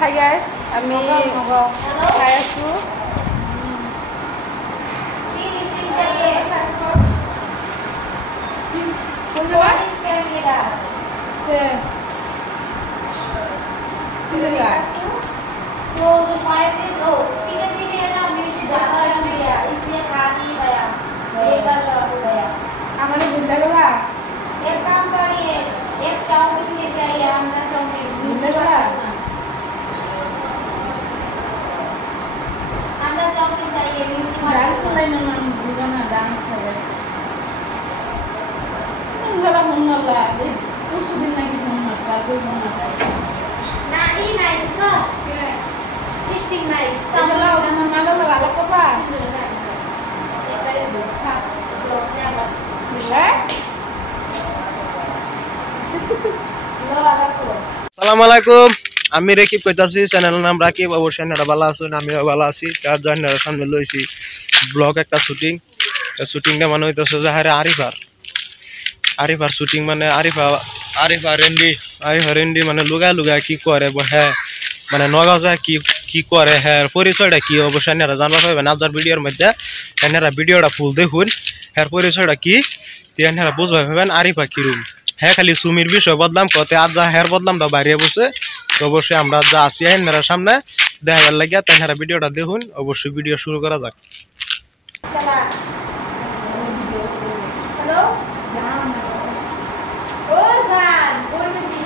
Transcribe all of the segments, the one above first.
Hi guys, আমি খাই আছো। तो जो पाइप है तो चिकन चिली है ना मिर्ची ज्यादा लग गया इसलिए खा नहीं पाया बेकार हो गया हमारे भूल लगा एक काम करिए एक चाउमीन लेके आइए हमरा चाउमीन भूल लगा हमरा चाउमीन चाहिए मिर्ची डांस लाइन में बुझो ना डांस करे गला मंगला कुछ दिन नहीं मंगला कोई मंगला ना ई नहीं तो टेस्टिंग नहीं चलो हम माला लगा लो पापा এটা দেখা ব্লগটা আবার মিলা লো আলা তো আসসালামু আলাইকুম আমি রাকিব কইতাছি চ্যানেলের নাম রাকিব অবশ্যই আপনারা ভালো আছেন আমিও ভালো আছি কাজ জানার সামনে লইছি ব্লগ একটা শুটিংটা মানে হইতাছে যে হারে আরিফার শুটিং মানে আরিফা রেন্ডি মানে লুগা কি করে হ্যাঁ মানে নগাঁও যায় কি করে হ্যাঁ পরিচয়টা কি অবশ্যই আপনারা জানবা পাবেন আপনার ভিডিওর মধ্যে আপনারা ভিডিওটা ফুল দেখুন হ্যাঁ পরিচয়টা কি আপনারা বুঝবা পাবেন আরিফা কিরম হ্যাঁ খালি সুমির বিষয় বদলাম কতে আজ যা হের বদলামটা বাইরে বসে তো অবশ্যই আমরা যা আসি আপনারা সামনে দেখাবার লাগিয়া আপনারা ভিডিওটা দেখুন অবশ্যই ভিডিও শুরু করা যাক হ্যালো জান ও জান কই তুমি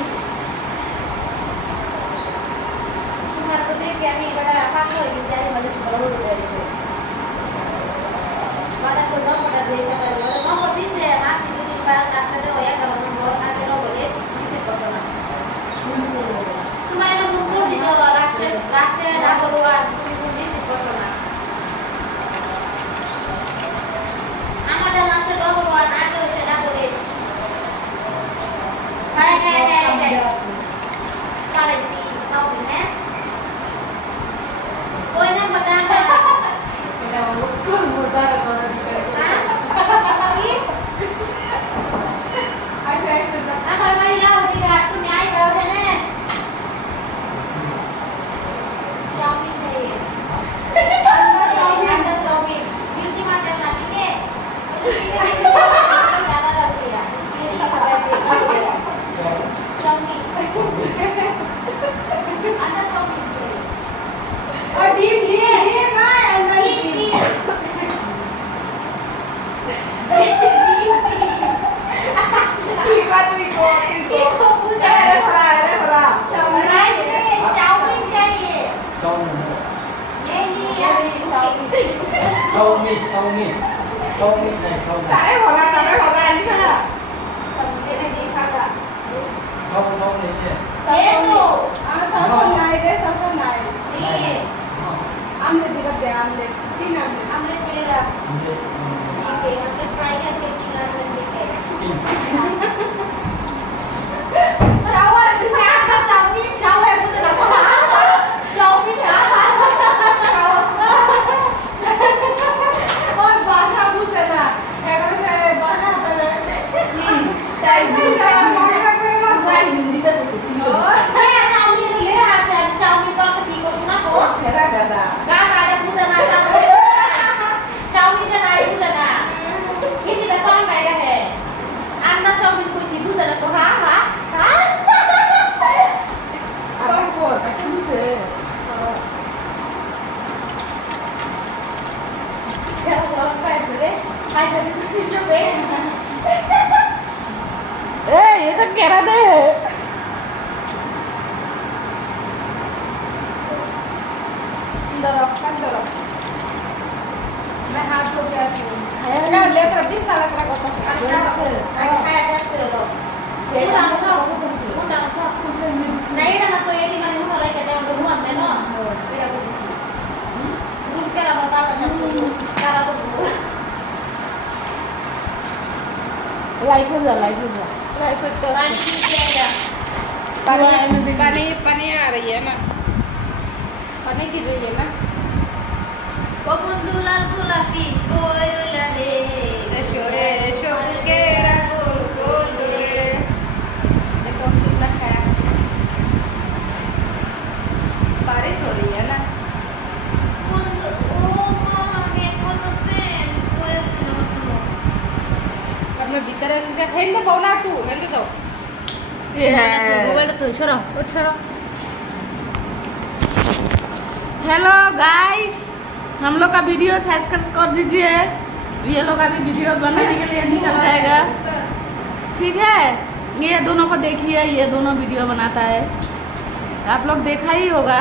তোমার তো দেখি আমি এটা ফাঁকা হয়ে গেছি আর আমাদের সকালে উঠে গেছে বাদা তো নম্বরটা দিয়ে ফেলে নম্বর দিছে আসি যদি বার রাস্তাতে হয়ে গেল নম্বর আগে নম্বরে রিসিভ করতে না তোমার এটা ফোন করছি তো রাস্তে ডাকবো আর তুমি ফোন রিসিভ করতে না আমাদের রাস্তে ডাকবো আর আগে হচ্ছে ডাকবো রে হ্যাঁ কালেজি সাউন্ড হ্যাঁ ওই নাম্বারটা এটা কোন মজার কথা দিবে আমার বাড়ি লাউডিয়া তুমি আইবা ওখানে চাউমিন चाहिए अंडा चाउमीन मिर्ची मटर ला ठीक है ज्यादा डाल दिया ये नहीं खाया बेकार हो गया चाउमीन अंडा चाउमीन और डीप ना ठीक बात भी इसको पूछा अरे फला चाउमीन चाहिए चाउमीन तारे फला नहीं खाना मैंने देखा था चाउमीन ये तो सबसे नाई ये आमले दिखा दे आमले तीन आमले आमलेट मिलेगा ठीक है हमने ट्राई करके तीन आमलेट लेके शावर जैसे आपका चाउमीन शावर मुझे लगा चाउमीन और बाधा बुझे ना एबार से बाधा पड़े की टाइम मैं हिंदी तो बोलती हूँ ये चाउमीन ले आते हैं चाउमीन तो आपको ठीक हो सुना को सेरा गदा गाना ada buza na चाउमीन ना नहीं बुझा ना हिंदी तो कौन बैठा है अन्ना चाउमीन कुछ नहीं बुझा ना को हाँ अब को अच्छे से क्या ब्लॉग पैर चले हाय जब इस चीज़ पे ए ये तो कह रहा है Doro. मैं हाथ को क्या खाया लेकर 20 साल का करता kayak gas dulu udah nah ini anak tuh ini mana mulai kita yang beruang deh no tidak begitu belum kita bakal satu cara tuh life हो जा पानी नीचे आया पानी आ रही है ना पानी गिर रही है ना Pabundulan gulapi koyolale शोर के रागो देखो कितना खाया मेरे से हेंदे बोला तू हेंदे जाओ ये मोबाइल तो छोड़ो छोड़ो। हेलो गाइस, हम लोग का वीडियो सब्सक्राइब कर दीजिए। ये लोग अभी वीडियो बनाने के लिए निकल जाएगा, ठीक है। ये दोनों को देखिए, ये दोनों वीडियो बनाता है, आप लोग देखा ही होगा।